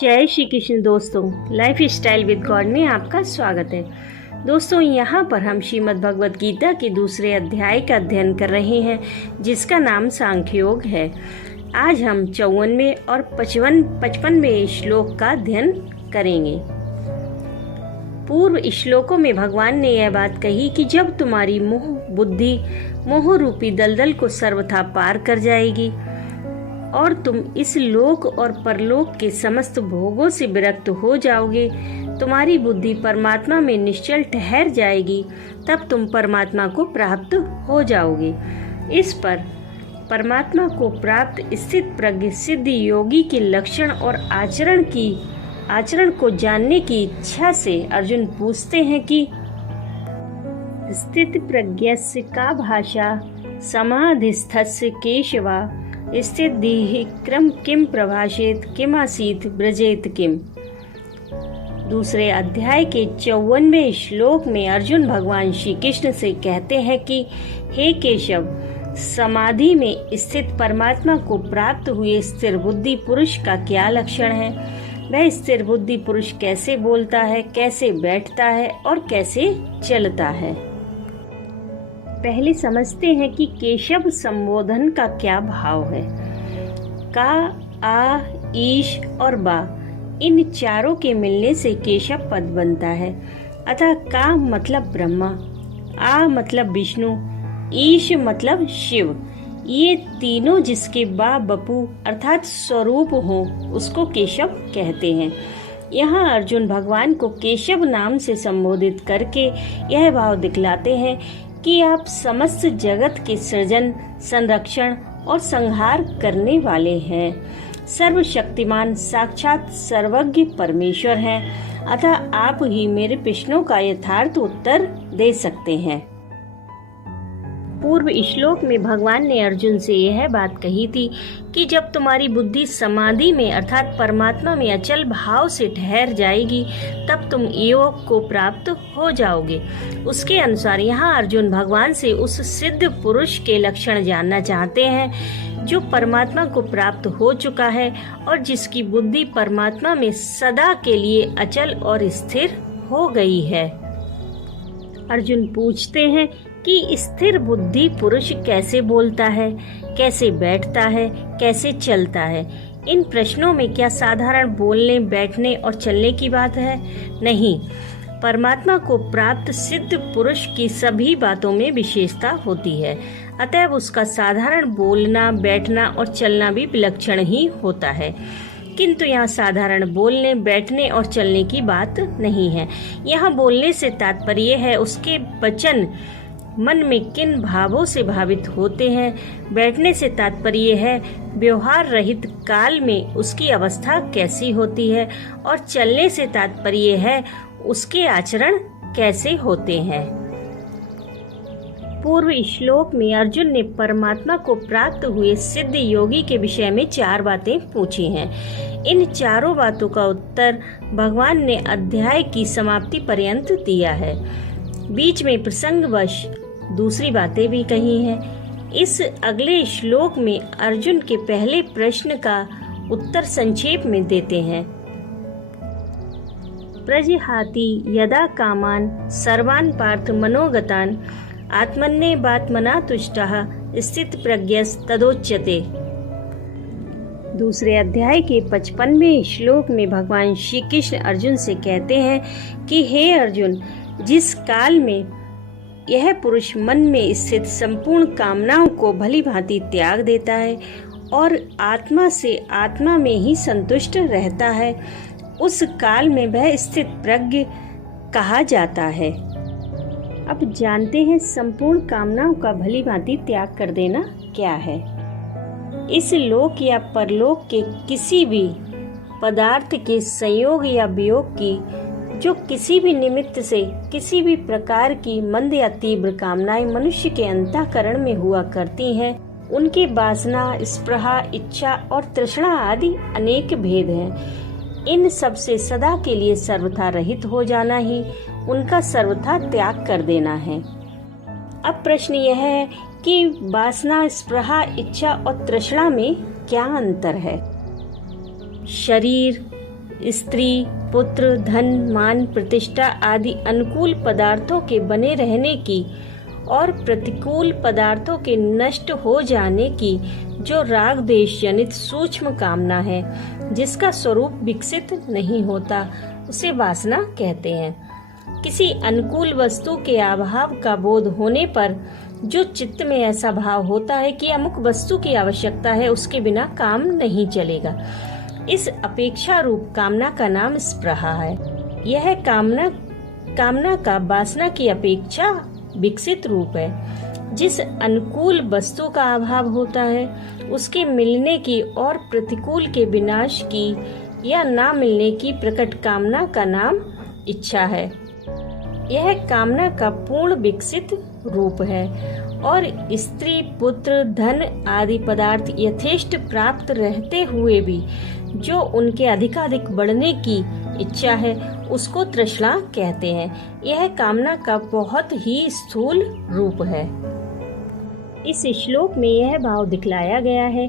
जय श्री कृष्ण दोस्तों, life style with God में आपका स्वागत है। दोस्तों, यहाँ पर हम श्रीमद् भगवद गीता के दूसरे अध्याय का अध्ययन कर रहे हैं, जिसका नाम सांख्य योग है। आज हम 54वें और 55वें श्लोक का अध्ययन करेंगे। पूर्व श्लोकों में भगवान ने यह बात कही कि जब तुम्हारी मोह बुद्धि मोह रूपी दलदल को सर्वथा पार कर जाएगी और तुम इस लोक और परलोक के समस्त भोगों से विरक्त हो जाओगे, तुम्हारी बुद्धि परमात्मा में निश्चल ठहर जाएगी, तब तुम परमात्मा को प्राप्त हो जाओगे। इस पर परमात्मा को प्राप्त स्थित प्रज्ञ सिद्ध योगी के लक्षण और आचरण को जानने की इच्छा से अर्जुन पूछते हैं कि स्थित प्रज्ञस्य का भाषा समाधिस्थस्य केशवा स्थित दीहि क्रम किम प्रभाषेत किम आसीत ब्रजेत किम। दूसरे अध्याय के 54वें श्लोक में अर्जुन भगवान श्री कृष्ण से कहते हैं कि हे केशव, समाधि में स्थित परमात्मा को प्राप्त हुए स्थिर बुद्धि पुरुष का क्या लक्षण है? वह स्थिर बुद्धि पुरुष कैसे बोलता है, कैसे बैठता है और कैसे चलता है? पहले समझते हैं कि केशव संबोधन का क्या भाव है। का, आ, ईश और बा, इन चारों के मिलने से केशव पद बनता है। अतः का मतलब ब्रह्मा, आ मतलब विष्णु, ईश मतलब शिव। ये तीनों जिसके बा बपू अर्थात स्वरूप हो, उसको केशव कहते हैं। यहाँ अर्जुन भगवान को केशव नाम से संबोधित करके यह भाव दिखलाते हैं कि आप समस्त जगत के सृजन, संरक्षण और संहार करने वाले हैं। सर्वशक्तिमान साक्षात सर्वज्ञ परमेश्वर हैं। अतः आप ही मेरे प्रश्नों का यथार्थ उत्तर दे सकते हैं। पूर्व श्लोक में भगवान ने अर्जुन से यह बात कही थी कि जब तुम्हारी बुद्धि समाधि में अर्थात परमात्मा में अचल भाव से ठहर जाएगी, तब तुम योग को प्राप्त हो जाओगे। उसके अनुसार यहाँ अर्जुन भगवान से उस सिद्ध पुरुष के लक्षण जानना चाहते हैं जो परमात्मा को प्राप्त हो चुका है और जिसकी बुद्धि परमात्मा में सदा के लिए अचल और स्थिर हो गई है। अर्जुन पूछते हैं कि स्थिर बुद्धि पुरुष कैसे बोलता है, कैसे बैठता है, कैसे चलता है? इन प्रश्नों में क्या साधारण बोलने, बैठने और चलने की बात है? नहीं, परमात्मा को प्राप्त सिद्ध पुरुष की सभी बातों में विशेषता होती है। अतएव उसका साधारण बोलना, बैठना और चलना भी विलक्षण ही होता है। किंतु यहाँ साधारण बोलने, बैठने और चलने की बात नहीं है। यहाँ बोलने से तात्पर्य है उसके वचन मन में किन भावों से भावित होते हैं। बैठने से तात्पर्य है व्यवहार रहित काल में उसकी अवस्था कैसी होती है और चलने से तात्पर्य है उसके आचरण कैसे होते हैं। पूर्व श्लोक में अर्जुन ने परमात्मा को प्राप्त हुए सिद्ध योगी के विषय में 4 बातें पूछी हैं। इन चारों बातों का उत्तर भगवान ने अध्याय की समाप्ति पर्यंत दिया है। बीच में प्रसंगवश दूसरी बातें भी कही हैं। इस अगले श्लोक में अर्जुन के पहले प्रश्न का उत्तर संक्षेप में देते हैं। प्रजहाति यदा कामान सर्वान् पार्थ मनोगतान् आत्मन्येवात्मना तुष्टः स्थित प्रज्ञस् तदोच्यते। दूसरे अध्याय के 55वें श्लोक में भगवान श्री कृष्ण अर्जुन से कहते हैं कि हे अर्जुन, जिस काल में यह पुरुष मन में स्थित संपूर्ण कामनाओं को भली भांति त्याग देता है और आत्मा से आत्मा में ही संतुष्ट रहता है, उस काल में वह स्थित प्रज्ञ कहा जाता है। अब जानते हैं संपूर्ण कामनाओं का भली भांति त्याग कर देना क्या है। इस लोक या परलोक के किसी भी पदार्थ के संयोग या वियोग की जो किसी भी निमित्त से किसी भी प्रकार की मंद या तीव्र कामनाएं मनुष्य के अंतःकरण में हुआ करती हैं, उनके वासना, स्पृहा, इच्छा और तृष्णा आदि अनेक भेद हैं। इन सब से सदा के लिए सर्वथा रहित हो जाना ही उनका सर्वथा त्याग कर देना है। अब प्रश्न यह है कि वासना, स्पृहा, इच्छा और तृष्णा में क्या अंतर है? शरीर, स्त्री, पुत्र, धन, मान, प्रतिष्ठा आदि अनुकूल पदार्थों के बने रहने की और प्रतिकूल पदार्थों के नष्ट हो जाने की जो राग देश जनित सूक्ष्म कामना है, जिसका स्वरूप विकसित नहीं होता, उसे वासना कहते हैं। किसी अनुकूल वस्तु के अभाव का बोध होने पर जो चित्त में ऐसा भाव होता है कि अमुक वस्तु की आवश्यकता है, उसके बिना काम नहीं चलेगा, इस अपेक्षा रूप कामना का नाम स्पृहा है। यह कामना का वासना की अपेक्षा विकसित रूप है। जिस अनुकूल वस्तु का अभाव होता है, उसके मिलने की और प्रतिकूल के विनाश की या ना मिलने की प्रकट कामना का नाम इच्छा है। यह कामना का पूर्ण विकसित रूप है और स्त्री, पुत्र, धन आदि पदार्थ यथेष्ट प्राप्त रहते हुए भी जो उनके अधिकाधिक बढ़ने की इच्छा है, उसको तृष्णा कहते हैं। यह कामना का बहुत ही स्थूल रूप है। इस श्लोक में यह भाव दिखलाया गया है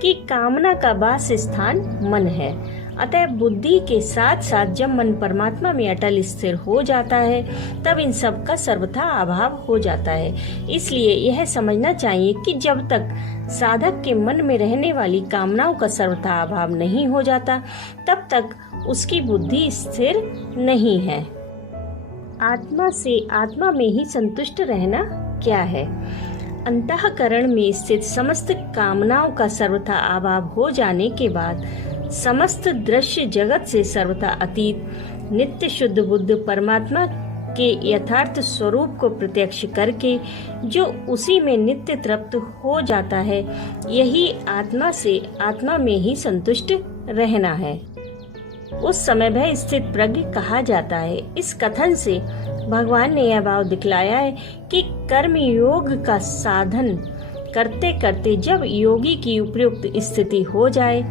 कि कामना का वास स्थान मन है। अतः बुद्धि के साथ साथ जब मन परमात्मा में अटल स्थिर हो जाता है, तब इन सब का सर्वथा अभाव हो जाता है। इसलिए यह समझना चाहिए कि जब तक साधक के मन में रहने वाली कामनाओं का सर्वथा अभाव नहीं हो जाता, तब तक उसकी बुद्धि स्थिर नहीं है। आत्मा से आत्मा में ही संतुष्ट रहना क्या है? अंतःकरण में स्थित समस्त कामनाओं का सर्वथा अभाव हो जाने के बाद समस्त दृश्य जगत से सर्वथा अतीत नित्य शुद्ध बुद्ध परमात्मा के यथार्थ स्वरूप को प्रत्यक्ष करके जो उसी में नित्य तृप्त हो जाता है, यही आत्मा से आत्मा में ही संतुष्ट रहना है। उस समय वह स्थित प्रज्ञ कहा जाता है। इस कथन से भगवान ने यह भाव दिखलाया है कि कर्म योग का साधन करते करते जब योगी की उपयुक्त स्थिति हो जाए,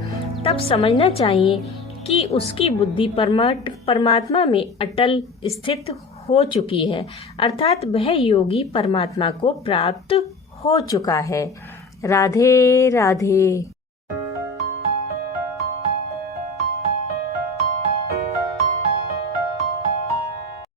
तब समझना चाहिए कि उसकी बुद्धि परमात्मा में अटल स्थित हो चुकी है, अर्थात वह योगी परमात्मा को प्राप्त हो चुका है। राधे राधे।